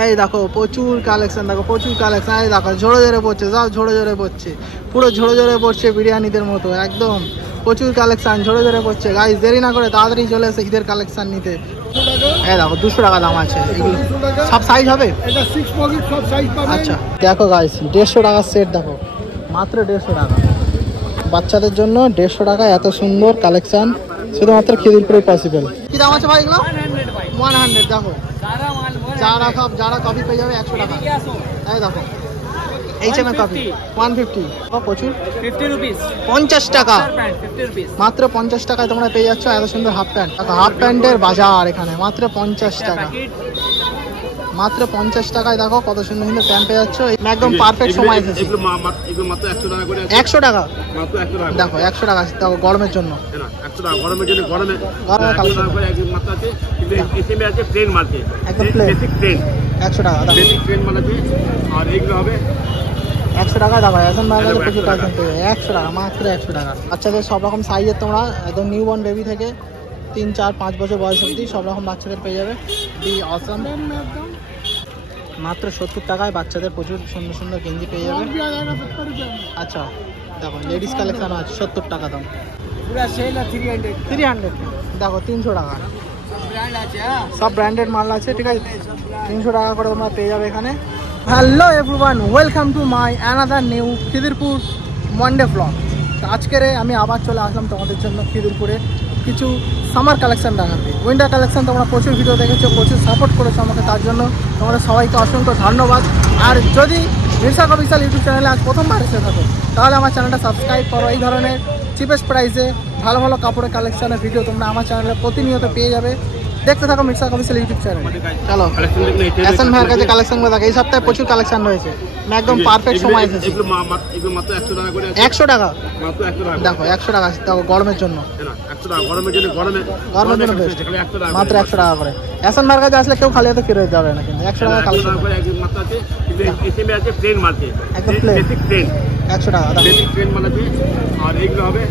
এই দেখো প্রচুর কালেকশন, দেখো প্রচুর কালেকশন। এই দেখো ঝোড়ো ঝোড়ে পড়ছে, সব ঝোড়ো ঝোড়ে পড়ছে, পুরো ঝোড়ো ঝোড়ে পড়ছে বিরিয়ানিদের মতো একদম। প্রচুর কালেকশন ঝোড়ো ঝোড়ে পড়ছে। গাইস দেরি না করে তাড়াতাড়ি চলে এসে ঈদের কালেকশন নিতে। এই দেখো 200 টাকা দাম আছে এগুলো। সব সাইজ হবে? আচ্ছা দেখো গাইস 150 টাকার সেট, দেখো মাত্র 150 টাকা। বাচ্চাদের জন্য 150 টাকা এত সুন্দর কালেকশন শুধুমাত্র খিদিরপুরে পসিবল। কি দাম আছে ভাই এগুলো? 100। দেখো যারা কফি পেয়ে যাবে 100 টাকা। এই দেখো এইচএম এর কফি 150। প্রচুর 50 রুপিস 50 টাকা, 50 রুপিস মাত্র 50 টাকায় তোমরা পেয়ে যাচ্ছ এত সুন্দর হাফ প্যান্ট। হাফ প্যান্টের বাজার এখানে মাত্র 50 টাকা, মাত্র 50 টাকায়। দেখো কত সুন্দর সুন্দর প্যান্ট পেয়ে যাচ্ছ, একদম পারফেক্ট সময় এসেছে। 100 টাকা দেখো 100 টাকা। দেখো গরমের জন্য, গরমে কালেকশন একদম প্লেন 100 টাকা। আর এইগুলো হবে 100 টাকা। দেখো এখন বাজারে প্রচুর কালেকশন পেয়ে যাবে 100 টাকা, মাত্র 100 টাকা। বাচ্চাদের সব রকম সাইজের তোমরা একদম নিউ বর্ন বেবি থেকে 3, 4, 5 বছর বয়স অবধি সব রকম বাচ্চাদের পেয়ে যাবে। দি অসাম মাত্র 70 টাকায় বাচ্চাদের প্রচুর সুন্দর সুন্দর গেঞ্জি পেয়ে যাবে। আচ্ছা দেখো লেডিস কালেকশন আছে 70 টাকা দাম। পুরা সেল 300 দেখো 300 টাকা। ব্র্যান্ড আছে, সব ব্র্যান্ডেড মাল আছে, ঠিক আছে। 300 টাকা করে তোমরা পেয়ে যাবে এখানে। Hello everyone, welcome to my another new Khidirpur Monday blog. আজকের আমি আবার চলে আসলাম তোমাদের জন্য খিদিরপুরে কিছু সামার কালেকশন দেখাতে। উইন্টার কালেকশন তোমরা প্রচুর ভিডিও দেখেছো, প্রচুর সাপোর্ট করেছো আমাকে, তার জন্য তোমাদের সবাইকে অসংখ্য ধন্যবাদ। আর যদি মির্সাক অফিসিয়াল ইউটিউব চ্যানেলে আজ প্রথমবার এসে থাকো তাহলে আমার চ্যানেলটা সাবস্ক্রাইব করো। এই ধরনের চিপেস্ট প্রাইসে ভালো ভালো কাপড়ের কালেকশনের ভিডিও তোমরা আমার চ্যানেলে প্রতিনিয়ত পেয়ে যাবে। দেখতে থাকো মির্সাক অফিসিয়াল ইউটিউব চ্যানেল। চলো এসএন ভাইয়ের কাছে কালেকশনগুলো দেখো। এই সপ্তাহে প্রচুর কালেকশন রয়েছে, একদম পারফেক্ট সময় এসেছে। 100 টাকা দেখো 100 টাকা। দেখো গরমের জন্য, গরমের জন্য বেস্ট, মাত্র 100 টাকা করে। এসএন ভাইয়ের কাছে আসলে কেউ খালি হাতে ফিরে যাবে না, কিন্তু 100 টাকা কালেকশন একদম প্লেন 100 টাকা। আর এইগুলো হবে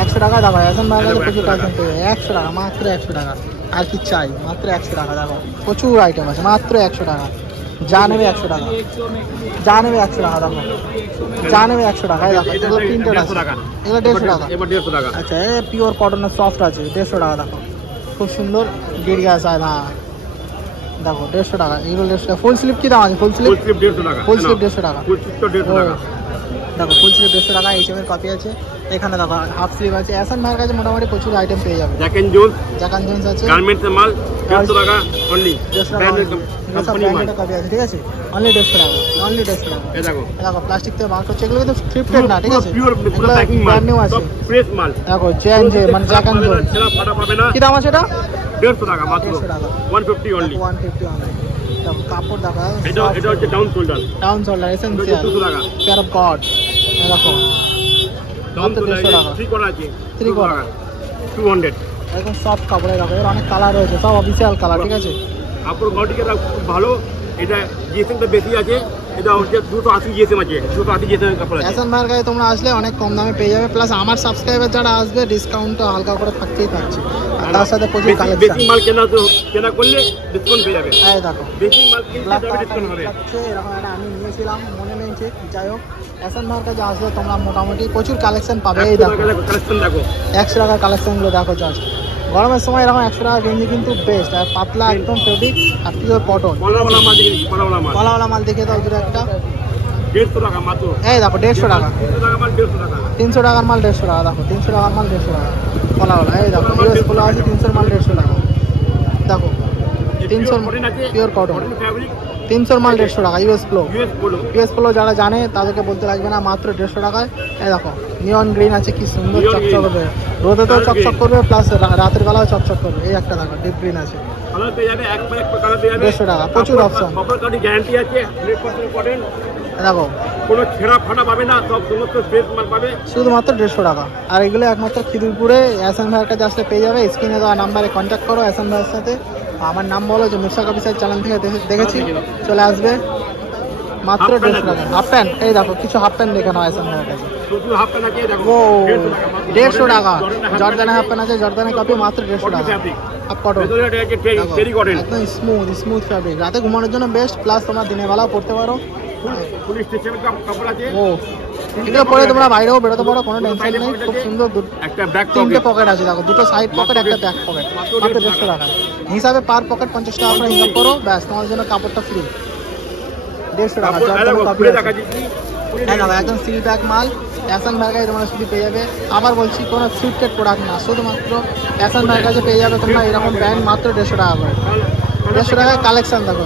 100 টাকা। দেখো এসএন ভাইয়ের কাছে প্রচুর কালেকশন পেয়ে যাবে 100 টাকা, মাত্র 100 টাকা। আর কি চাই, মাত্র 100 টাকা। দেখো প্রচুর আইটেম আছে, মাত্র 100 টাকা। যা নেবে 100 টাকা, যা নেবে 100 টাকা। দেখো যা নেবে 100 টাকা। দেখো এগুলো প্রিন্টেড আছে, এগুলো 150 টাকা। আচ্ছা এ পিওর কটনের সফট আছে 150 টাকা। দেখো খুব সুন্দর গেরিয়া আছে। হ্যাঁ দেখো 150 টাকা, এগুলো 150 টাকা। ফুল স্লিপ কি দাম আছে? ফুল স্লিপ 150 টাকা, ফুল স্লিপ 150 টাকা। দেখো ফুল স্লিপ 150 টাকা। এইচএম এর কপি আছে এখানে। দেখো হাফ স্লিভ আছে। এসএন ভাইয়ের কাছে মোটামুটি প্রচুর আইটেম পেয়ে যাবে। জ্যাক এন্ড জোন্স আছে, গার্মেন্টসের মাল 150 টাকা অনলি। 150 টাকা কপি আছে, ঠিক আছে। অনলি 150 টাকা, অনলি 150 টাকা। এই দেখো প্লাস্টিক থেকে বার করছে, এগুলো কিন্তু থ্রিফটেড না, ঠিক আছে। পিওর প্যাকিং মাল, নিউ আছে, ফ্রেশ মাল। দেখো জে মানে জ্যাক এন্ড জোন্স সেটা ফাটা পাবে না। কি দাম আছে এটা? 150 টাকা মাত্র, 150 অনলি, 150 অনলি। দেখো কাপড় দেখো, এটা হচ্ছে ডাউন শোল্ডার এসেনশিয়াল 200 টাকা। পেয়ার অফ গড দেখো মাত্র 150 টাকা। 3 কোয়ার্টার আছে, 3 কোয়ার্টার 200। একদম সফট কাপড়ে রাখো, এর অনেক কালার রয়েছে, সব অফিসিয়াল কালার, ঠিক আছে। কাপড় কোয়ালিটি খুব ভালো। এটা জিএসএম তো বেশি আছে, এটা হচ্ছে 280 জিএসএম আছে, 280 জিএসএম কাপড় আছে। এসএন ভাইয়ের কাছে তোমরা আসলে অনেক কম দামে পেয়ে যাবে, প্লাস আমার সাবস্ক্রাইবার যারা আসবে ডিসকাউন্টটা হালকা করে থাকতেই থাকছে। আর তার সাথে প্রচুর কালেকশন, বেশি মাল কেনা করলে ডিসকাউন্ট পেয়ে যাবে। এই দেখো বেশি মাল কিনলে তবে ডিসকাউন্ট হবে। এরকম একটা আমি নিয়েছিলাম, মনে নেই ঠিক। যাই হোক এসএন ভাইয়ের কাছে আসলে তোমরা মোটামুটি প্রচুর কালেকশন পাবে। এই দেখো কালেকশন দেখো 100 টাকার কালেকশনগুলো দেখো জাস্ট। গরমের সময় এরকম 100 টাকা গেঞ্জি কিন্তু বেস্ট, আর পাতলা একদম ফেব্রিক আর পিওর কটন। কলাওয়ালা মাল দেখে দাও দুটো একটা। 150 টাকা মাত্র। এই দেখো 150 টাকা, 300 টাকার মাল 150 টাকা। দেখো 300 টাকার মাল 150 টাকা কলাওয়ালা। এই দেখো ইউএস পোলো আছে 300 মাল 150 টাকা। দেখো 300 পিওর কটন, 300 মাল 150 টাকা। ইউএস পোলো যারা জানে তাদেরকে বলতে লাগবে না, মাত্র 150 টাকায়। এই দেখো নিয়ন গ্রিন আছে, কি সুন্দর চকচক করবে, রোদে তো চকচক করবে, প্লাস রাতের বেলাও চকচক করবে। এই একটা দেখো ডিপ গ্রিন আছে, 150 টাকা। প্রচুর অপশন, গ্যারান্টি আছে 100% কটন। দেখো কোনো ছেঁড়া ফাটা পাবে না, সব সমস্ত ফ্রেশ মাল পাবে, শুধুমাত্র 150 টাকা। আর এগুলো একমাত্র খিদিরপুরে এসএন ভাইয়ের কাছে আসলে পেয়ে যাবে। স্ক্রিনে দেওয়া নাম্বারে কন্ট্যাক্ট করো এসএন ভাইয়ের সাথে। আমার নাম বলো যে মির্সাক অফিসিয়াল চ্যানেল থেকে দেখেছি, চলে আসবে। মাত্র 150 টাকা। হাফ প্যান্ট, এই দেখো কিছু হাফ প্যান্ট দেখে নাও এসএন ভাইয়ের কাছে। ও 150 টাকা। জর্দানের হাফ প্যান্ট আছে, জর্দানের কপি, মাত্র 150 টাকা। হাফ কটন, একদম স্মুথ ফ্যাব্রিক, রাতে ঘুমানোর জন্য বেস্ট, প্লাস তোমরা দিনের বেলাও পড়তে পারো। ও এগুলো পরে তোমরা বাইরেও বেরোতে পারো, কোনো টেনশন নেই। খুব সুন্দর তিনটে পকেট আছে, দেখো দুটো সাইড পকেট, একটা ব্যাক পকেট, মাত্র 150 টাকা হিসাবে। পার পকেট 50 টাকা করে হিসাব করো, ব্যাস তোমার জন্য কাপড়টা ফ্রি। 150 টাকা একদম সিল ব্যাগ মাল, অ্যাসান ভাইয়ের কাছে তোমরা শুধু পেয়ে যাবে। আবার বলছি কোনো ফ্লিপকার্ট প্রোডাক্ট না, শুধুমাত্র অ্যাসান ভাইয়ের কাছে পেয়ে যাবে তোমরা এরকম প্যান্ট মাত্র 150 টাকা করে। 150 টাকায় কালেকশন দেখো,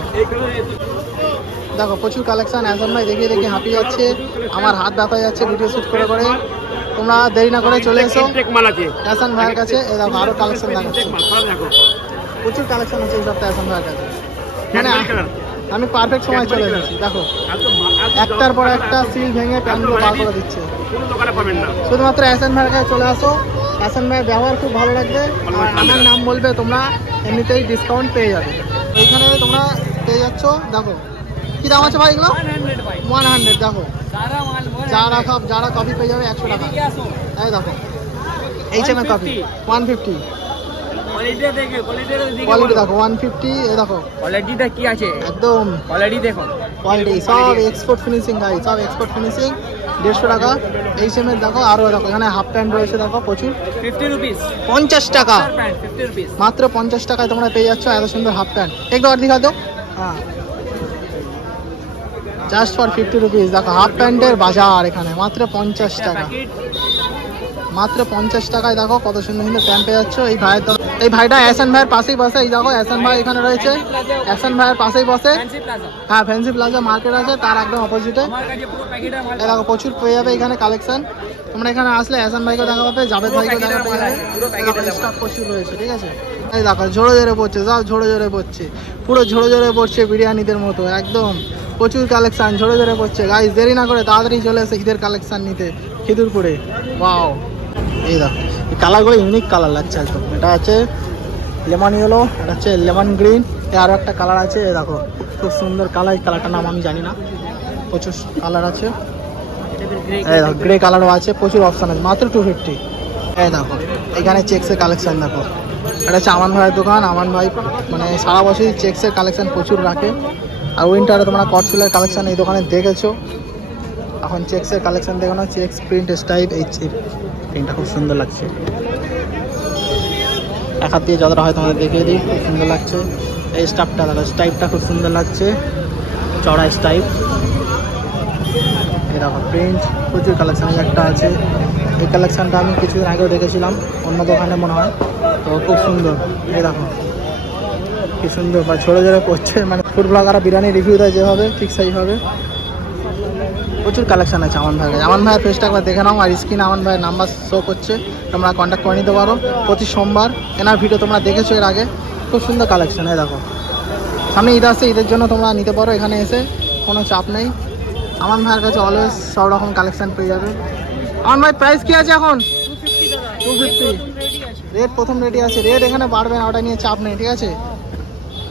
দেখো প্রচুর কালেকশন। অ্যাসান ভাই দেখিয়ে দেখে হাঁপিয়ে যাচ্ছে, আমার হাত ব্যথা যাচ্ছে ভিডিও শ্যুট করে করে। তোমরা দেরি না করে চলে এসো অ্যাসান ভাইয়ের কাছে। এই দেখো আরও কালেকশন দেখাচ্ছে, প্রচুর কালেকশন আছে এই সপ্তাহে অ্যাসান ভাইয়ের কাছে। মানে আমি পারফেক্ট সময় চলে এসেছি, দেখো একটার পর একটা সিল ভেঙে প্যান্টগুলো বার করে দিচ্ছে। শুধুমাত্র অ্যাসান ভাইয়ের কাছে চলে আসো, অ্যাসান ভাইয়ের ব্যবহার খুব ভালো লাগবে। আর আমার নাম বলবে, তোমরা এমনিতেই ডিসকাউন্ট পেয়ে যাবে। এইখানে তোমরা পেয়ে যাচ্ছ, দেখো কি দাম আছে ভাই এগুলো? 100। দেখো যারা কপি পেয়ে যাবে 100 টাকা। এই দেখো H&M কপি 150, কোয়ালিটি দেখো 150। এই দেখো কোয়ালিটিটা কি আছে, একদম কোয়ালিটি দেখো, কোয়ালিটি সব এক্সপোর্ট ফিনিশিং গাই, সব এক্সপোর্ট ফিনিশিং। 150 টাকা H&M এর। দেখো আরও দেখো এখানে হাফ প্যান্ট রয়েছে, দেখো প্রচুর 50 রুপিস, 50 টাকা, 50 রুপিস মাত্র 50 টাকায় তোমরা পেয়ে যাচ্ছ এত সুন্দর হাফ প্যান্ট। একটু আর দেখা দাও, হ্যাঁ জাস্ট ফর 50 রুপিস। দেখো হাফ প্যান্টের বাজার এখানে মাত্র 50 টাকা, মাত্র 50 টাকায়। দেখো কত সুন্দর সুন্দর প্যান্ট পেয়ে যাচ্ছ। এই ভাইটা অ্যাসান ভাইয়ের পাশেই বসে। এই দেখো অ্যাসান ভাই এখানে রয়েছে, অ্যাসান ভাইয়ের পাশেই বসে। হ্যাঁ ফ্যান্সি প্লাজা মার্কেট আছে, তার একদম অপোজিটে। এই দেখো প্রচুর পেয়ে যাবে এখানে কালেকশন। তোমরা এখানে আসলে অ্যাসান ভাইকেও দেখা পাবে, জাভেদ ভাইকেও দেখা পেয়ে যাবে, স্টক প্রচুর রয়েছে, ঠিক আছে। এই দেখো ঝোড়ো ঝোড়ে পড়ছে, সব ঝোড়ো ঝোড়ে পড়ছে, পুরো ঝোড়ো ঝোড়ে পড়ছে বিরিয়ানিদের মতো একদম। প্রচুর কালেকশন ঝোড়ো ঝোড়ে পড়ছে গাইস, দেরি না করে তাড়াতাড়ি চলে এসে ঈদের কালেকশন নিতে খিদুরপুরে। ওয়াও এই দেখো এই কালারগুলো ইউনিক কালার লাগছে একদম। এটা আছে লেমন ইয়েলো, এটা হচ্ছে লেমন গ্রিন, আরও একটা কালার আছে। এই দেখো খুব সুন্দর কালার, এই কালারটার নাম আমি জানি না, প্রচুর কালার আছে। এই দেখো গ্রে কালারও আছে, প্রচুর অপশান আছে, মাত্র 250। এই দেখো এখানে চেক্সের কালেকশন দেখো, এটা হচ্ছে আমান ভাইয়ের দোকান। আমান ভাই মানে সারা বছরই চেক্সের কালেকশন প্রচুর রাখে। আর উইন্টারে তোমরা কটসুলের কালেকশন এই দোকানে দেখেছো, এখন চেক্সের কালেকশন দেখো না, চেক্স প্রিন্ট স্টাইপ। এই প্রিন্টটা খুব সুন্দর লাগছে, এক হাত দিয়ে যতটা হয় তোমাদের দেখিয়ে দিই, খুব সুন্দর লাগছে। এই স্টাইপটা দেখো, স্টাইপটা খুব সুন্দর লাগছে, চড়া স্টাইপ। এই দেখো প্রিন্ট, প্রচুর কালেকশন একটা আছে। এই কালেকশনটা আমি কিছুদিন আগেও দেখেছিলাম অন্য দোকানে মনে হয়, তো খুব সুন্দর। এই দেখো কি সুন্দর, বা ঝরে ঝরে পড়ছে, মানে ফুড ব্লগাররা বিরিয়ানি রিভিউ দেয় যেভাবে, ঠিক সেইভাবে। প্রচুর কালেকশন আছে আমান ভাইয়ের। আমান ভাইয়ের পেজটা একবার দেখে নাও, আর স্ক্রিনে আমান ভাইয়ের নাম্বার শো করছে, তোমরা কন্ট্যাক্ট করে নিতে পারো। প্রতি সোমবার এনার ভিডিও তোমরা দেখেছো এর আগে, খুব সুন্দর কালেকশন। এই দেখো সামনে ঈদ আসছে, ঈদের জন্য তোমরা নিতে পারো এখানে এসে, কোনো চাপ নেই। আমান ভাইয়ের কাছে অলওয়েজ সব রকম কালেকশন পেয়ে যাবে। আমান ভাই প্রাইস কি আছে এখন? 250 রেট প্রথম রেডি আছে, রেট এখানে বাড়বে না, ওটা নিয়ে চাপ নেই, ঠিক আছে।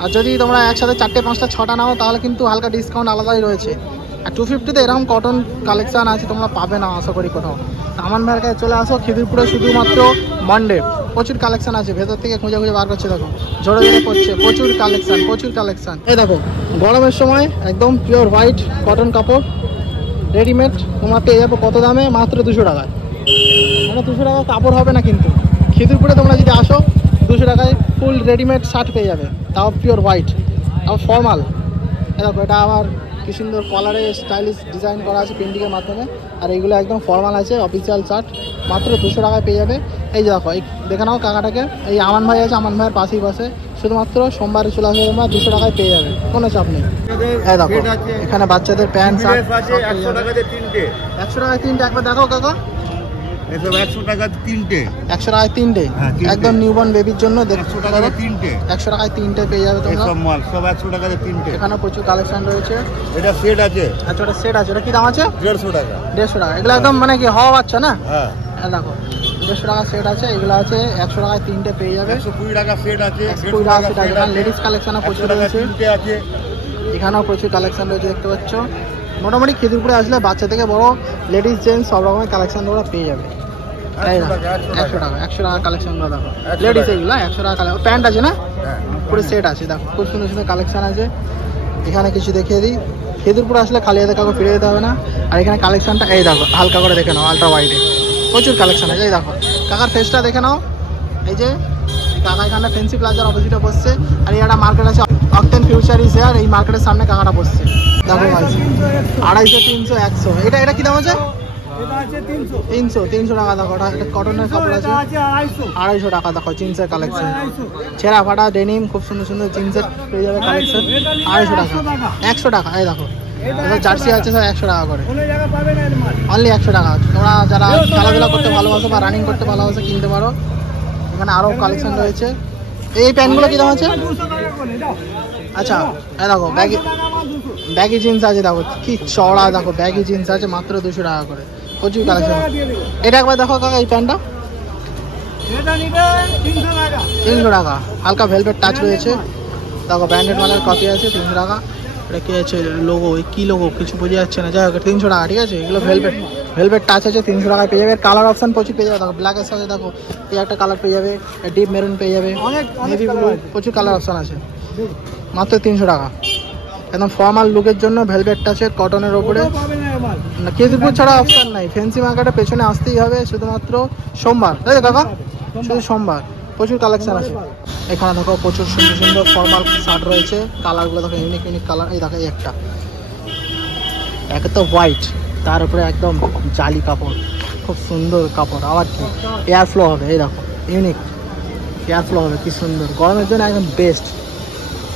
আর যদি তোমরা একসাথে 4টে 5টা 6টা নাও তাহলে কিন্তু হালকা ডিসকাউন্ট আলাদাই রয়েছে। আর 250-তে এরকম কটন কালেকশান আছে, তোমরা পাবে না আশা করি কোথাও। আমান ভাইয়ের কাছে চলে আসো খিদিরপুরে, শুধুমাত্র মানডে। প্রচুর কালেকশান আছে, ভেতর থেকে খুঁজে খুঁজে বার করছে, দেখো ঝরে ঝরে পড়ছে, প্রচুর কালেকশান, প্রচুর কালেকশান। এই দেখো গরমের সময় একদম পিওর হোয়াইট কটন কাপড় রেডিমেড তোমরা পেয়ে যাবো কত দামে? মাত্র 200 টাকায়। মানে 200 টাকা কাপড় হবে না কিন্তু, খিদিরপুরে তোমরা যদি আসো 200 টাকায় ফুল রেডিমেড শার্ট পেয়ে যাবে, তাও পিওর হোয়াইট, তাও ফর্মাল। দেখো এটা আবার কি সুন্দর কলারে স্টাইলিশ ডিজাইন করা আছে প্রিন্টিংয়ের মাধ্যমে। আর এইগুলো একদম ফর্মাল আছে, অফিসিয়াল শার্ট, মাত্র 200 টাকায় পেয়ে যাবে। এই যে দেখো এই দেখে নাও কাকাটাকে, এই আমান ভাই আছে, আমান ভাইয়ের পাশেই বসে। শুধুমাত্র সোমবারে চলে আসবে, তোমরা 200 টাকায় পেয়ে যাবে, কোনো চাপ নেই। এই দেখো এখানে বাচ্চাদের প্যান্ট শার্ট 100 টাকায় 3টে। 100 টাকায় 3টে, একবার দেখো কাকা, এসব 100 টাকা 3টে। 100 টাকায় 3টে, একদম নিউবর্ন বেবির জন্য 100 টাকা 3টে। 100 টাকায় 3টে পেয়ে যাবে তোমরা। সব মাল সব 100 টাকা 3টে। এখানে প্রচুর কালেকশন রয়েছে। এটা সেট আছে, আচ্ছা ওটা সেট আছে, ওটা কি দাম আছে? 150 টাকা। 150 টাকা, এগুলো একদম মানে কি হওয়া বাচ্চা না? হ্যাঁ দেখো 150 টাকা সেট আছে, এগুলো আছে 100 টাকায় 3টে পেয়ে যাবে। 120 টাকা সেট আছে, 120 টাকা সেট আছে। লেডিস কালেকশনও প্রচুর রয়েছে, 3টে আছে। এখানেও প্রচুর কালেকশন রয়েছে, দেখতে পাচ্ছ। মোটামুটি খিদিরপুরে আসলে বাচ্চা থেকে বড়, লেডিস জেন্টস সব রকমের কালেকশন তোমরা পেয়ে যাবে। তাই না? 100 টাকা। 100 টাকা কালেকশনগুলো দেখো, 100 লেডিস টাকা। এগুলো 100 টাকা কালেকশন। প্যান্ট আছে না, হ্যাঁ পুরো সেট আছে দেখো, খুব সুন্দর সুন্দর কালেকশন আছে। এখানে কিছু দেখিয়ে দিই, খেজুরপুর আসলে খালি হাতে কাউকে ফিরে যেতে হবে না। আর এখানে কালেকশনটা এই দেখো, হালকা করে দেখে নাও, আলট্রা ওয়াইডে প্রচুর কালেকশন আছে। এই দেখো কাকার ফেসটা দেখে নাও, এই যে কাকা এখানে ফেন্সি প্লাজার অপোজিটে বসছে। আর এই একটা মার্কেট আছে অক্টেন ফিউচার ইজ হেয়ার, এই মার্কেটের সামনে কাকাটা বসছে। দেখো গাইস 250, 300, 100। এটা কি দাম আছে? 300 টাকা দেখো। এটা কটনের কাপড় আছে, 250 টাকা দেখো। জিন্সের কালেকশন, ছেঁড়া ফাটা ডেনিম, খুব সুন্দর সুন্দর জিন্সের পেয়ে যাবে কালেকশন 250 টাকা। 100 টাকা এই দেখো, জার্সি আছে সব 100 টাকা করে, অনলি 100 টাকা। তোমরা যারা খেলাধুলা করতে ভালোবাসো বা রানিং করতে ভালোবাসো কিনতে পারো। এখানে আরও কালেকশন রয়েছে। এই প্যান্টগুলো কী দাম আছে? আচ্ছা এই দেখো ব্যাগি জিন্স আছে, দেখো কি চওড়া, দেখো ব্যাগি জিন্স আছে মাত্র 200 টাকা করে, প্রচুর কালেকশন। এটা একবার দেখো কাকা, এই প্যান্টটা 300 টাকা, হালকা ভেলভেট টাচ রয়েছে। দেখো ব্র্যান্ডেড মালের কপি আছে 300 টাকা। এটা কি আছে লোগো, কি লোগো কিছু বোঝা যাচ্ছে না, যাই হোক 300 টাকা, ঠিক আছে। এগুলো ভেলভেট টাচ আছে 300 টাকায় পেয়ে যাবে। কালার অপশন প্রচুর পেয়ে যাবে, দেখো ব্ল্যাকের সাথে দেখো এই একটা কালার পেয়ে যাবে, ডিপ মেরুন পেয়ে যাবে, নেভি ব্লু, প্রচুর কালার অপশন আছে মাত্র 300 টাকা। একদম ফর্মাল লুকের জন্য ভেলভেট টাচের কটনের ওপরে। কেজিপুর ছাড়া অপশন নাই, ফ্যান্সি মার্কেটের পেছনে আসতেই হবে শুধুমাত্র সোমবার, তাই তো কাকা? শুধু সোমবার, প্রচুর কালেকশন আছে। এখানে দেখো প্রচুর সুন্দর সুন্দর ফর্মাল শার্ট রয়েছে, কালারগুলো দেখো ইউনিক কালার। এই দেখো এই একটা তো হোয়াইট, তার উপরে একদম জালি কাপড়, খুব সুন্দর কাপড়। আবার কি এয়ার ফ্লো হবে, এই দেখো ইউনিক এয়ার ফ্লো হবে, কি সুন্দর, গরমের জন্য একদম বেস্ট।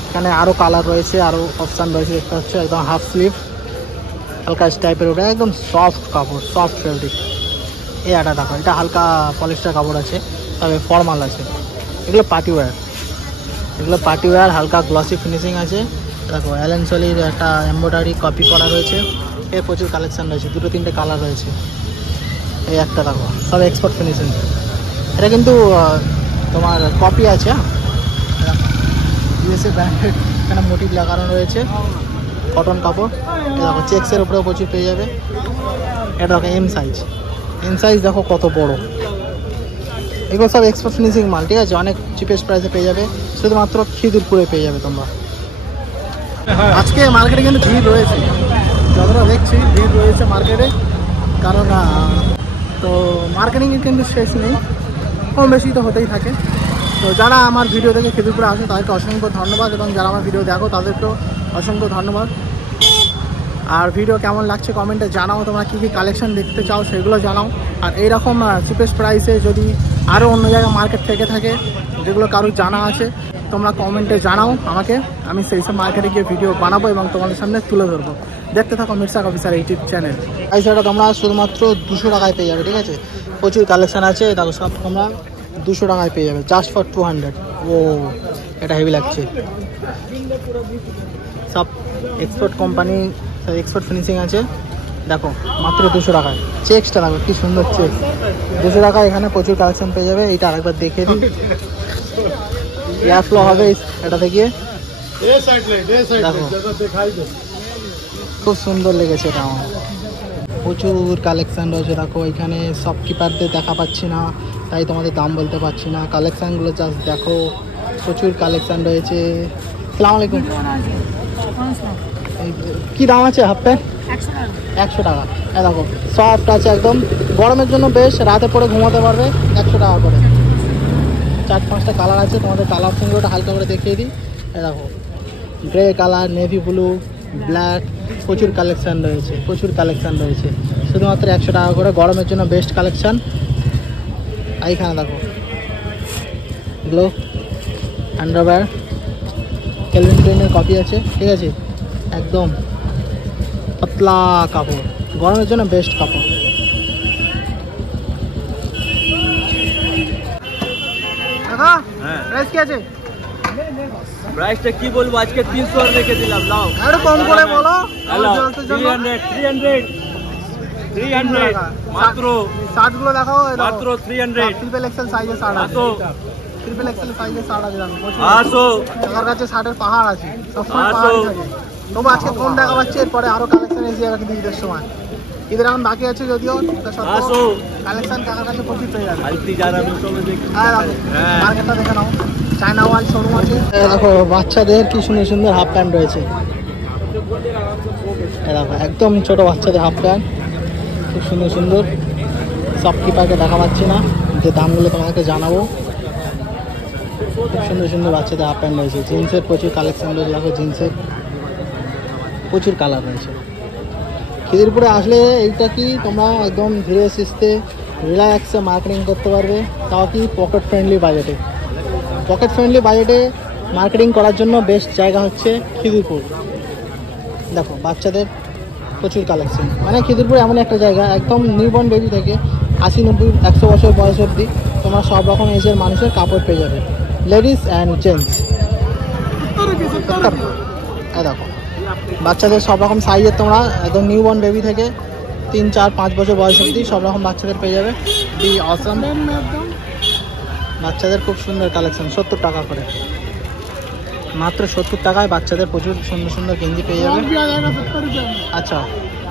এখানে আরও কালার রয়েছে, আরও অপশান রয়েছে, দেখতে হচ্ছে একদম হাফ স্লিভ হালকা টাইপের, ওটা একদম সফট কাপড়, সফট ফেব্রিক। এই একটা দেখো, এটা হালকা পলিস্টার কাপড় আছে, তবে ফর্মাল আছে। এগুলো পার্টি ওয়্যার, হালকা গ্লসি ফিনিশিং আছে। দেখো অ্যালেন সলির একটা এমব্রয়ডারি কপি করা রয়েছে। এর প্রচুর কালেকশন রয়েছে, 2-3টে কালার রয়েছে। এই একটা দেখো, সব এক্সপোর্ট ফিনিশিং। এটা কিন্তু তোমার কপি আছে, ইউএসএ ব্র্যান্ডেড, এখানে মোটিভ লাগানো রয়েছে, কটন কাপড়। এটা দেখো চেক্সের উপরেও প্রচুর পেয়ে যাবে। এটা দেখো এম সাইজ দেখো কত বড়। এগুলো সব এক্সপোর্ট ফিনিশিং মাল, ঠিক আছে, অনেক চিপেস্ট প্রাইসে পেয়ে যাবে, শুধুমাত্র খিদিরপুরে পেয়ে যাবে তোমরা। আজকে মার্কেটে কিন্তু ভিড় রয়েছে, যতটা দেখছি ভিড় রয়েছে মার্কেটে, কারণ তো মার্কেটিংয়ে কিন্তু শেষ নেই, কম বেশি তো হতেই থাকে। তো যারা আমার ভিডিও দেখে খিদিরপুরে আসে তাদেরকে অসংখ্য ধন্যবাদ, এবং যারা আমার ভিডিও দেখো তাদেরকেও অসংখ্য ধন্যবাদ। আর ভিডিও কেমন লাগছে কমেন্টে জানাও, তোমরা কী কী কালেকশন দেখতে চাও সেগুলো জানাও। আর এইরকম চিপেস্ট প্রাইসে যদি আরও অন্য জায়গায় মার্কেট থেকে থাকে, যেগুলো কারোর জানা আছে, তোমরা কমেন্টে জানাও আমাকে, আমি সেই সব মার্কেটে গিয়ে ভিডিও বানাবো এবং তোমাদের সামনে তুলে ধরবো। দেখতে থাকো মিরসাক অফিসার ইউটিউব চ্যানেল। এই সেটা তোমরা শুধুমাত্র 200 টাকায় পেয়ে যাবে, ঠিক আছে, প্রচুর কালেকশন আছে। দেখো সব তোমরা 200 টাকায় পেয়ে যাবে, জাস্ট ফর 200। ও এটা হেভি লাগছে, সব এক্সপোর্ট কোম্পানি, এক্সপোর্ট ফিনিশিং আছে। দেখো মাত্র 200 টাকায়। চেক্সটা দেখো কি সুন্দর চেক্স, 200 টাকায় এখানে প্রচুর কালেকশন পেয়ে যাবে। এইটা আরেকবার দেখে দিই, এয়ার ফ্লো হবে এটাতে গিয়ে, দেখো খুব সুন্দর লেগেছে এটা আমার। প্রচুর কালেকশান রয়েছে, দেখো এখানে শপকিপারদের দেখা পাচ্ছি না, তাই তোমাদের দাম বলতে পারছি না। কালেকশানগুলো জাস্ট দেখো, প্রচুর কালেকশান রয়েছে। আসসালামু আলাইকুম, কী দাম আছে হাফ প্যান্ট? 100 টাকা। দেখো সফট আছে একদম, গরমের জন্য বেশ, রাতে পরে ঘুমাতে পারবে। 100 টাকা করে, 4-5টা কালার আছে, তোমাদের কালার সঙ্গে ওটা হালকা করে দেখিয়ে দিই। দেখো grey colour, navy blue, black, প্রচুর কালেকশান রয়েছে, শুধুমাত্র 100 টাকা করে, গরমের জন্য বেস্ট কালেকশান। এইখানে দেখো এগুলো আন্ডারওয়্যার, ক্যালভিন ক্লাইনের কপি আছে, ঠিক আছে, একদম পাতলা কাপড়, গরমের জন্য বেস্ট কাপড়। প্রাইস কি আছে? প্রাইসটা কি বলবো, আজকে 300 রেখে দিলাম, নাও একটু কম করে বলো। 300 মাত্র। শার্টগুলো দেখো, মাত্র 300। ট্রিপল এক্সেল সাইজের শার্ট আছে, আসো ট্রিপল এক্সেল সাইজের শার্ট আছে, দেখো আসো, আমার কাছে শার্টের পাহাড় আছে, সবসময় আসো। পাহাড়ই থাকে। তবু আজকে কম দেখা পাচ্ছে, এরপরে আরো কালেকশন এসে যাবে কিন্তু ঈদের সময়। ঈদের এখন বাকি আছে যদিও আসো। কালেকশন কাকার কাছে প্রচুর পেয়ে যাবে। আলতি যারা সবে দেখি হ্যাঁ। মার্কেটটা দেখে নাও, চায়না ওয়াল শোরুম আছে। দেখো বাচ্চাদের কি সুন্দর সুন্দর হাফ প্যান্ট রয়েছে। দেখো একদম ছোট বাচ্চাদের হাফ প্যান্ট খুব সুন্দর সুন্দর। শপকিপারকে দেখা পাচ্ছি না, যে দামগুলো তোমাদেরকে জানাবো। খুব সুন্দর সুন্দর বাচ্চাদের হাফ প্যান্ট রয়েছে। জিন্সের প্রচুর কালেকশন রয়েছে। দেখো জিন্সের প্রচুর কালার রয়েছে। খিদিরপুরে আসলে এইটা কি তোমরা একদম ধীরে সুস্থে রিল্যাক্সে মার্কেটিং করতে পারবে, তাও কি পকেট ফ্রেন্ডলি বাজেটে। পকেট ফ্রেন্ডলি বাজেটে মার্কেটিং করার জন্য বেস্ট জায়গা হচ্ছে খিদিরপুর। দেখো বাচ্চাদের প্রচুর কালেকশন, মানে খিদিরপুর এমন একটা জায়গা একদম নিউবর্ন বেবি থেকে 80, 90, 100 বছর বয়স অবধি তোমরা সব রকম এজের মানুষের কাপড় পেয়ে যাবে, লেডিস অ্যান্ড জেন্টস। দেখো বাচ্চাদের সব রকম সাইজের তোমরা একদম নিউবর্ন বেবি থেকে 3, 4, 5 বছর বয়স অবধি সব রকম বাচ্চাদের পেয়ে যাবে। দি অসাম। বাচ্চাদের খুব সুন্দর কালেকশন, 70 টাকা করে, মাত্র 70 টাকায় বাচ্চাদের প্রচুর সুন্দর সুন্দর গেঞ্জি পেয়ে যাবে। আচ্ছা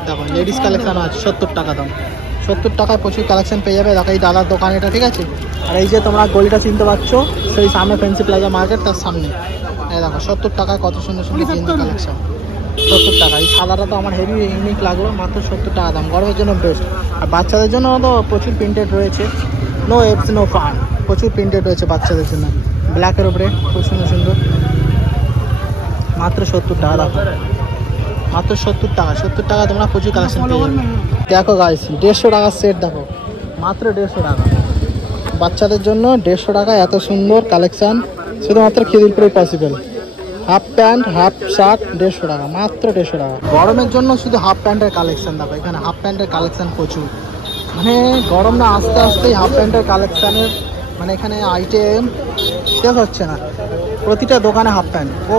দেখো লেডিস কালেকশন আছে 70 টাকা দাম। 70 টাকায় প্রচুর কালেকশন পেয়ে যাবে। দেখো এই দাদার দোকান এটা, ঠিক আছে। আর এই যে তোমরা গলিটা চিনতে পারছো, সেই সামনে ফ্যান্সি প্লাজা মার্কেট, তার সামনে এই দেখো 70 টাকায় কত সুন্দর সুন্দর গেঞ্জি কালেকশন। 70 টাকা। এই সাদাটা তো আমার হেভি ইউনিক লাগলো, মাত্র 70 টাকা দাম। গরমের জন্য বেস্ট। আর বাচ্চাদের জন্য তো প্রচুর প্রিন্টেড রয়েছে, নো এপস নো ফান, প্রচুর প্রিন্টেড রয়েছে বাচ্চাদের জন্য। ব্ল্যাকের উপরে খুব সুন্দর সুন্দর, মাত্র 70 টাকা দাম। মাত্র 70 টাকা। 70 টাকা তোমরা প্রচুর কালেকশন পেয়ে যাবে। দেখো গাইস 150 টাকার সেট, দেখো মাত্র 150 টাকা। বাচ্চাদের জন্য 150 টাকা এত সুন্দর কালেকশন শুধুমাত্র খিদিরপুরে possible. Half pant half shirt 150 টাকা, মাত্র 150 টাকা। গরমের জন্য শুধু হাফ প্যান্টের কালেকশন দেখো, এখানে হাফ প্যান্টের কালেকশন প্রচুর। মানে গরম না আসতে আসতেই হাফ প্যান্টের কালেকশানের মানে এখানে আইটেম শেষ হচ্ছে না। প্রতিটা দোকানে হাফ প্যান্ট। ও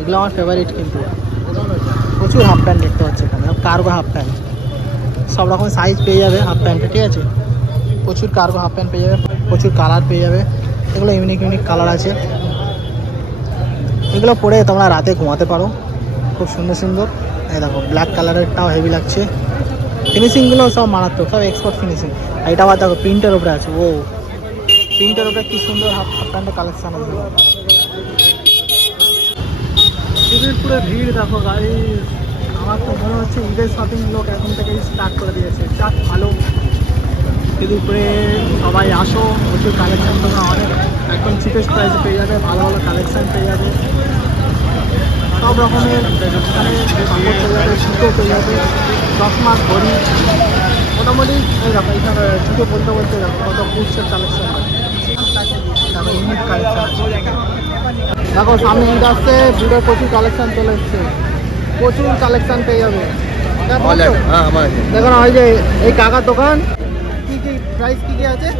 এগুলো আমার ফেভারিট, কিন্তু প্রচুর হাফ প্যান্ট দেখতে পাচ্ছি এখানে। কার্গো হাফ প্যান্ট সব রকম সাইজ পেয়ে যাবে হাফ প্যান্টে, ঠিক আছে। প্রচুর কার্গো হাফ প্যান্ট পেয়ে যাবে, প্রচুর কালার পেয়ে যাবে। এগুলো ইউনিক ইউনিক কালার আছে। এগুলো পরে তোমরা রাতে ঘুমাতে পারো, খুব সুন্দর সুন্দর। এই দেখো ব্ল্যাক কালারেরটাও হেভি লাগছে। ফিনিশিংগুলো সব মারাত্মক, সব এক্সপার্ট ফিনিশিং। আর এটা আবার দেখো প্রিন্টের উপরে আছে। ও প্রিন্টের উপরে কি সুন্দর হাফ প্যান্টের কালেকশন আছে। খিদিরপুরে ভিড় দেখো গাড়ি। আমার তো মনে হচ্ছে ঈদের শপিং লোক এখন থেকেই স্টার্ট করে দিয়েছে। যাক ভালো, খিদিরপুরে সবাই আসো, প্রচুর কালেকশন তোমরা অনেক একদম চিপেস্ট প্রাইসে পেয়ে যাবে, ভালো ভালো কালেকশন পেয়ে যাবে। সব রকমের এখানে কাপড় পেয়ে যাবে, জুতো পেয়ে যাবে, চশমা ঘড়ি মোটামুটি। এই দেখো এখানে জুতো বলতে বলতে দেখো কত বুটসের কালেকশন, দেখো ইউনিক কালেকশন। দেখো সামনে ঈদ আসছে, বুটের প্রচুর কালেকশন চলে এসছে, প্রচুর কালেকশন পেয়ে যাবে। দেখো না ওই যে এই কাকার দোকান, কি কি প্রাইস কি কি আছে?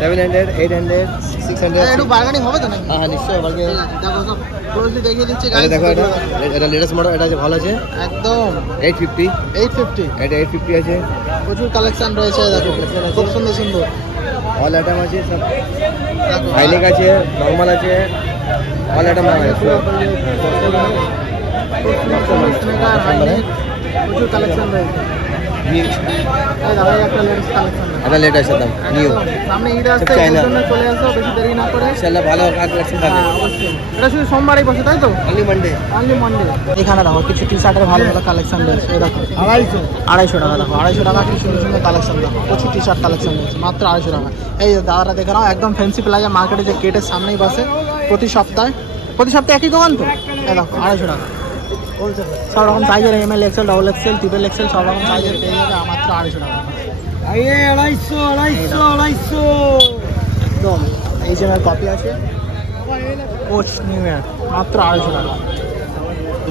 700, 800, 600। একটু বার্গেনিং হবে তো নাকি? হ্যাঁ নিশ্চয়ই বার্গেনিং। দেখো সব ক্লোজলি দেখিয়ে দিচ্ছে। দেখো এটা লেটেস্ট মডেল, এটা আছে ভালো আছে একদম 850। 850 এটা 850 আছে। প্রচুর কালেকশন রয়েছে দেখো, খুব সুন্দর সুন্দর অল আইটেম আছে সব। দেখো হাইনেক আছে, নরমাল আছে, অল আইটেম আছে। প্রচুর কালেকশন রয়েছে। এই দেখো একটা লেটেস্ট কালেকশন। এটা লেটেস্ট দাম নিউ। সামনে ঈদ আসছে, এর জন্য চলে আসো, বেশি দেরি না করে। ইনশাআল্লাহ ভালো কালেকশন থাকে। অবশ্যই। এটা শুধু সোমবারই বসে তাই তো? Only Monday. Only Monday. এখানে দেখো কিছু টি শার্টের ভালো ভালো কালেকশন রয়েছে। এই দেখো 250 টাকা। দেখো 250 টাকা কি সুন্দর সুন্দর কালেকশন। দেখো প্রচুর টি শার্ট কালেকশন রয়েছে, মাত্র 250 টাকা। এই দাদারা দেখে নাও, একদম ফ্যান্সি প্লাজা মার্কেটে যে গেটের সামনেই বসে প্রতি সপ্তাহে একই দোকান তো। এই দেখো 250 টাকা। সব রকম সাইজের ML, XL, XXL, triple XL সব রকম সাইজের পেয়ে যাবে মাত্র 250 টাকা। 250 একদম। HM-এর কপি আছে, কোচ নিউ ইয়ার, মাত্র 250 টাকা।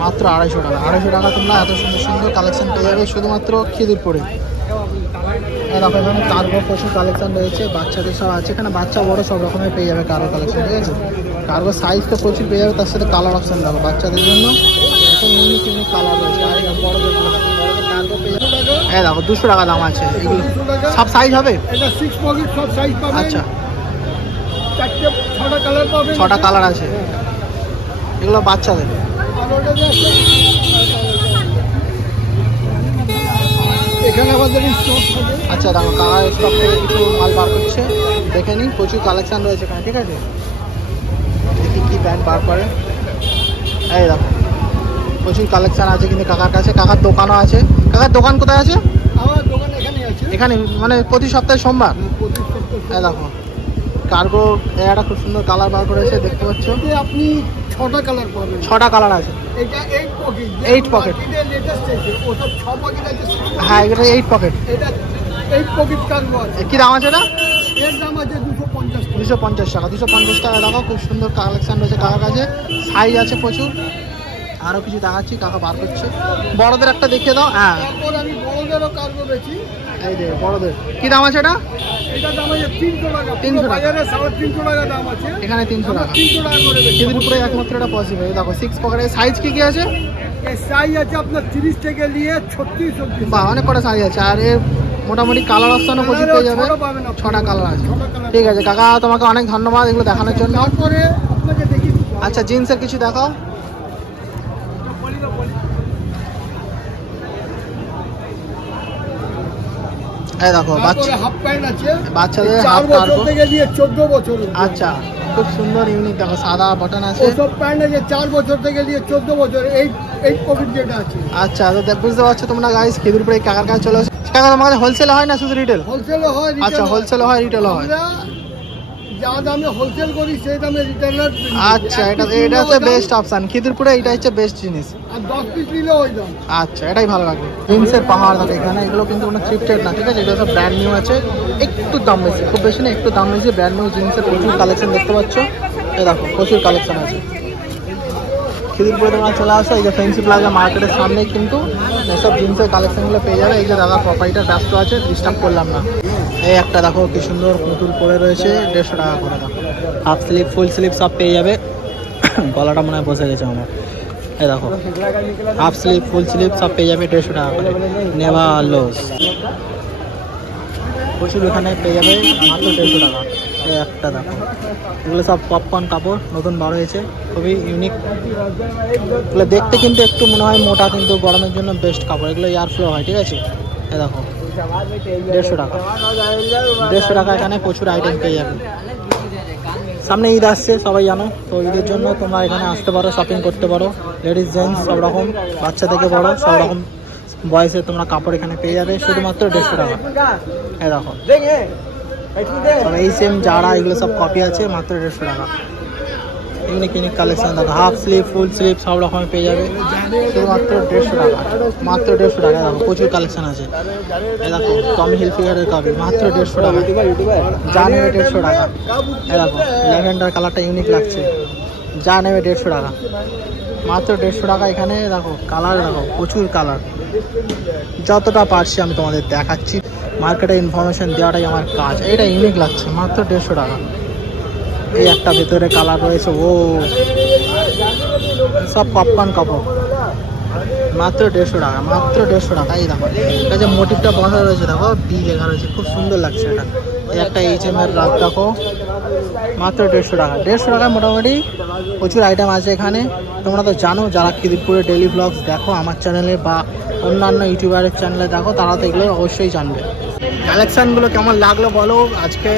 মাত্র 250 টাকা। 250 টাকা তোমরা এত সুন্দর সুন্দর কালেকশন পেয়ে যাবে শুধুমাত্র খিদিরপুরে। দেখো এখানে কার্গো প্রচুর কালেকশন রয়েছে, বাচ্চাদের সব আছে এখানে, বাচ্চা বড় সব রকমের পেয়ে যাবে কার্গো কালেকশন, ঠিক আছে। কার্গো সাইজ তো প্রচুর পেয়ে যাবে, তার সাথে কালার অপশন দেখো বাচ্চাদের জন্য একদম ইউনিক ইউনিক কালার রয়েছে। আর বড়দের কার্গো পেয়ে যাবে। হ্যাঁ দেখো 200 টাকা দাম আছে। এগুলো সব সাইজ হবে? আচ্ছা 6টা কালার আছে, এগুলো বাচ্চাদের। এখানে আমাদের স্টক থাকে। আচ্ছা দেখো কাকা স্টক থেকে কিছু মাল বার করছে, দেখে নিই। প্রচুর কালেকশন রয়েছে এখানে, ঠিক আছে। দেখি কি ব্র্যান্ড বার করে। এই দেখো প্রচুর কালেকশন আছে কিন্তু কাকার কাছে। কাকার দোকানও আছে। কাকার দোকান কোথায় আছে? আমার দোকান এখানেই আছে। এখানে মানে প্রতি সপ্তাহে সোমবার। প্রতি সপ্তাহে এই দেখো কার্গো একটা খুব সুন্দর কালার বার করেছে, দেখতে পাচ্ছ। এতে আপনি 6টা কালার পাবেন। 6টা কালার আছে। এটা 8 পকেট। 8 পকেট। এটা লেটেস্ট আছে। ওটা 6 পকেট আছে। হ্যাঁ এটা 8 পকেট। এটা 8 পকেট কার্গো আছে। কি দাম আছে এটা? এর দাম আছে 250 টাকা। 250 টাকা। 250 টাকা দেখো খুব সুন্দর কালেকশন রয়েছে কাকার কাছে। সাইজ আছে প্রচুর। আরো কিছু দেখাচ্ছি, কাকা বার করছে। বড়দের একটা দেখিয়ে দাও। হ্যাঁ তারপর আমি বড়দেরও কার্গো বেচি। এই যে বড়দের কি দাম আছে এটা? এটা দাম আছে 300 টাকা। 300 টাকা। বাজারে 350 টাকা দাম আছে। এখানে 300 টাকা। 300 টাকা করে বেচি। খিদিরপুরে একমাত্র এটা পসিবল। দেখো 6 পকেটের সাইজ কি কি আছে? এর সাইজ আছে আপনার 30 থেকে নিয়ে 36 অবধি। বা অনেক কটা সাইজ আছে। আর এর মোটামুটি কালার অপশনও প্রচুর পেয়ে যাবে। 6টা কালার আছে। ঠিক আছে কাকা, তোমাকে অনেক ধন্যবাদ এগুলো দেখানোর জন্য। তারপরে আপনাকে দেখি। আচ্ছা জিন্সের কিছু দেখাও। এই দেখো তারপরে হাফ প্যান্ট আছে। বাচ্চাদের 4 হাফ বছর কার্গো। থেকে নিয়ে 14 বছর অবধি। আচ্ছা খুব সুন্দর ইউনিক দেখো, সাদা বাটন আছে। ওসব প্যান্ট আছে 4 বছর থেকে নিয়ে 14 বছর। 8 পকেট যেটা আছে। আচ্ছা তো বুঝতে পারছো তোমরা গাইস, খিদিরপুরে এই কাকার কাছে চলে আসো। কাকা তোমার কাছে হোলসেল হয় না শুধু রিটেল? হোলসেল হয়, রিটেল আচ্ছা হোলসেল হয়, রিটেল হয়। আমরা যা দামে হোলসেল করি সেই দামে রিটেলার। আচ্ছা এটা হচ্ছে বেস্ট অপশন খিদিরপুরে, এটা হচ্ছে বেস্ট জিনিস। আর 10 পিস নিলে ওই দাম। আচ্ছা এটাই ভালো লাগবে। জিন্সের পাহাড় দেখো এখানে, এগুলো কিন্তু কোনো থ্রিফটেড না, ঠিক আছে। এগুলো সব ব্র্যান্ড নিউ আছে, একটু দাম বেশি, খুব বেশি না, একটু দাম বেশি। ব্র্যান্ড নিউ জিন্সের প্রচুর কালেকশন দেখতে পাচ্ছ। এই দেখো প্রচুর কালেকশন আছে। খিদিরপুরে তোমরা চলে আসো, এই যে ফেন্সি প্লাজা মার্কেটের সামনে কিন্তু এসব জিন্সের কালেকশনগুলো পেয়ে যাবে। এই যে দাদা প্রপাইটার ব্যস্ত আছে, ডিস্টার্ব করলাম না। এই একটা দেখো কি সুন্দর পুতুল পরে রয়েছে, 150 টাকা করে। দেখো হাফ স্লিভ ফুল স্লিভ সব পেয়ে যাবে। গলাটা মনে হয় বসে গেছে আমার। এই দেখো হাফ স্লিভ ফুল স্লিভ সব পেয়ে যাবে 150 টাকা করে। নেভা লস প্রচুর এখানে পেয়ে যাবে মাত্র 150 টাকা। এই একটা দেখো, এগুলো সব পপকর্ন কাপড়, নতুন বার হয়েছে, খুবই ইউনিক। এগুলো দেখতে কিন্তু একটু মনে হয় মোটা, কিন্তু গরমের জন্য বেস্ট কাপড়। এগুলো এয়ার ফ্লো হয়, ঠিক আছে। এই দেখো 150 টাকা। 150 টাকা এখানে প্রচুর আইটেম পেয়ে যাবে। সামনে ঈদ আসছে সবাই জানো, তো ঈদের জন্য তোমরা এখানে আসতে পারো, শপিং করতে পারো। লেডিস জেন্টস সব রকম, বাচ্চা থেকে বড় সব রকম বয়সে তোমরা কাপড় এখানে পেয়ে যাবে শুধুমাত্র 150 টাকা। এই দেখো সব এই সেম যারা, এগুলো সব কপি আছে, মাত্র 150 টাকা। ইউনিক ইউনিক কালেকশন দেখো, হাফ স্লিভ ফুল স্লিভ সব রকমের পেয়ে যাবে শুধুমাত্র 150 টাকা। মাত্র 150 টাকা। দেখো প্রচুর কালেকশন আছে। এই দেখো টমি হিলফিগারের কপি, মাত্র 150 টাকা। যা নেবে 150 টাকা। এই দেখো ল্যাভেন্ডার কালারটা ইউনিক লাগছে, যা নেবে 150 টাকা। মাত্র 150 টাকা। এখানে দেখো কালার, দেখো প্রচুর কালার। যতটা পারছি আমি তোমাদের দেখাচ্ছি, মার্কেটে ইনফরমেশন দেওয়াটাই আমার কাজ। এটা ইউনিক লাগছে, মাত্র 150 টাকা। এই একটা ভেতরে কালার রয়েছে, ও সব পপকর্ন কাপড়, মাত্র 150 টাকা। মাত্র 150 টাকা। এই দেখো এটা যে মোটিভটা বসা রয়েছে, দেখো বি লেখা রয়েছে, খুব সুন্দর লাগছে এটা। এই একটা HM এর রাগ দেখো, মাত্র 150 টাকা। 150 টাকায় মোটামুটি প্রচুর আইটেম আছে এখানে। তোমরা তো জানো, যারা খিদিরপুরে ডেইলি ব্লগস দেখো আমার চ্যানেলে বা অন্যান্য ইউটিউবারের চ্যানেলে দেখো, তারা তো এগুলো অবশ্যই জানবে। কালেকশানগুলো কেমন লাগলো বলো। আজকে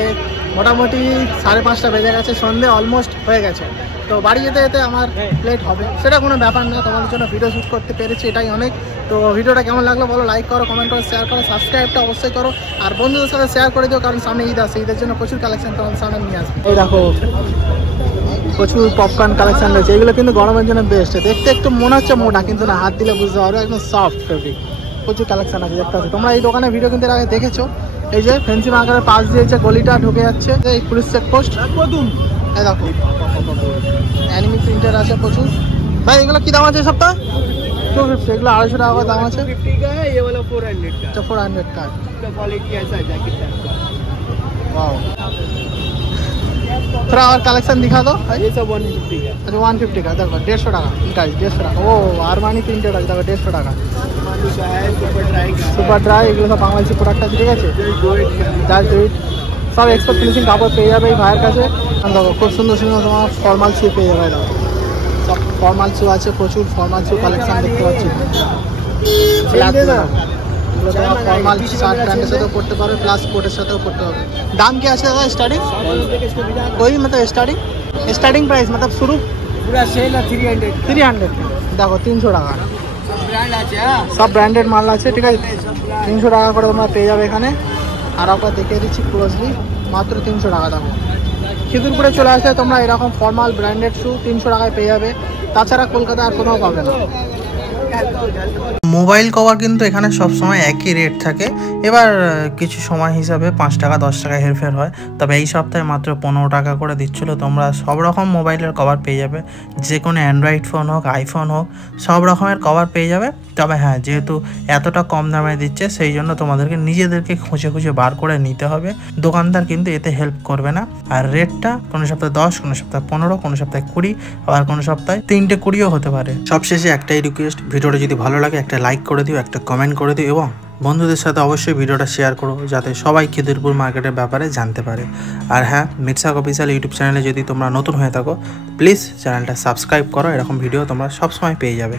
মোটামুটি 5:30 বেজে গেছে, সন্ধে অলমোস্ট হয়ে গেছে। তো বাড়ি যেতে যেতে আমার লেট হবে, সেটা কোনো ব্যাপার না। তোমাদের জন্য ভিডিও শ্যুট করতে পেরেছি, এটাই অনেক। তো ভিডিওটা কেমন লাগলো বলো, লাইক করো, কমেন্ট করো, শেয়ার করো, সাবস্ক্রাইবটা অবশ্যই করো। আর বন্ধুদের সাথে শেয়ার করে দিও, কারণ সামনে ঈদ আসছে, ঈদের জন্য প্রচুর কালেকশন তোমাদের সামনে নিয়ে আসবে। এই দেখো প্রচুর পপকর্ন কালেকশন রয়েছে, এগুলো কিন্তু গরমের জন্য বেস্ট। দেখতে একটু মনে হচ্ছে মোটা, কিন্তু না, হাত দিলে বুঝতে পারবে একদম সফট ফেব্রিক। প্রচুর কালেকশন আছে, দেখতে পাচ্ছি। তোমরা এই দোকানে ভিডিও কিন্তু আগে দেখেছো। এই যে ফেন্সি মার্কেটের পাশ দিয়েছে, গলিটা ঢুকে যাচ্ছে, এই পুলিশ চেকপোস্ট। এই দেখো অ্যানিমি প্রিন্টার আছে প্রচুর। ভাই এগুলো কি দাম আছে সবটা? 250। এগুলো 250 টাকা করে দাম আছে। 50 का है, ये वाला 400 का। अच्छा 400 का। इसका क्वालिटी ऐसा है जैकेट टाइप का। वाओ, थोड़ा और कलेक्शन दिखा दो। ये सब 150 का। अच्छा 150 का। देखो 150 টাকা। गाइस 150 টাকা। ও আরমানি প্রিন্টেড আছে, দেখো 150 টাকা। मालू का है, सुपर ड्राई का। সুপার ড্রাই, এগুলো সব বাংলাদেশি প্রোডাক্ট আছে, ঠিক আছে। Just do it. সব এক্সপোর্ট ফিনিশিং কাপড় পেয়ে যাবে এই ভাইয়ের কাছে। দেখো খুব সুন্দর সুন্দর তোমার ফর্মাল শু পেয়ে যাবে। দেখো সব ফর্মাল শু আছে, প্রচুর ফর্মাল শু কালেকশন দেখতে পাচ্ছি। এগুলো তোমার ফর্মাল শার্ট প্যান্টের সাথেও পরতে পারবে, প্লাস কোটের সাথেও পরতে হবে। দাম কি আছে দাদা স্টার্টিং? कोई मतलब स्टार्टिंग प्राइस मतलब शुरू पूरा सेल है 300 300 দেখো 300 টাকা ब्रांड আছে সব ব্র্যান্ডেড মাল আছে, ঠিক আছে। 300 টাকা করে তোমরা পেয়ে যাবে এখানে। আর আপনার দেখিয়ে দিচ্ছি ক্লোজলি, মাত্র 300 টাকা। দেখো খিদিরপুরে চলে আসলে তোমরা এরকম ফর্মাল ব্র্যান্ডেড শু 300 টাকায় পেয়ে যাবে, তাছাড়া কলকাতা আর কোথাও পাবে না। মোবাইল কভার কিন্তু এখানে সবসময় একই রেট থাকে, এবার কিছু সময় হিসাবে 5 টাকা 10 টাকা হেরফের হয়। তবে এই সপ্তাহে মাত্র 15 টাকা করে দিচ্ছিলো। তোমরা সব রকম মোবাইলের কভার পেয়ে যাবে, যে কোনো অ্যান্ড্রয়েড ফোন হোক, আইফোন হোক, সব রকমের কভার পেয়ে যাবে। তবে হ্যাঁ, যেহেতু এতটা কম দামে দিচ্ছে সেই জন্য তোমাদেরকে নিজেদেরকে খুঁজে খুঁজে বার করে নিতে হবে, দোকানদার কিন্তু এতে হেল্প করবে না। আর রেটটা কোনো সপ্তাহে 10, কোনো সপ্তাহে 15, কোনো সপ্তাহে 20, আবার কোনো সপ্তাহে 3টে 20ও হতে পারে। সবশেষে একটাই রিকোয়েস্ট, ভিডিওটা যদি ভালো লাগে একটা লাইক করে দিও, একটা কমেন্ট করে দিও এবং বন্ধুদের সাথে অবশ্যই ভিডিওটা শেয়ার করো, যাতে সবাই খিদিরপুর মার্কেটের ব্যাপারে জানতে পারে। আর হ্যাঁ, মিটসাক অফিসিয়াল ইউটিউব চ্যানেলে যদি তোমরা নতুন হয়ে থাকো, প্লিজ চ্যানেলটা সাবস্ক্রাইব করো, এরকম ভিডিও তোমরা সবসময় পেয়ে যাবে।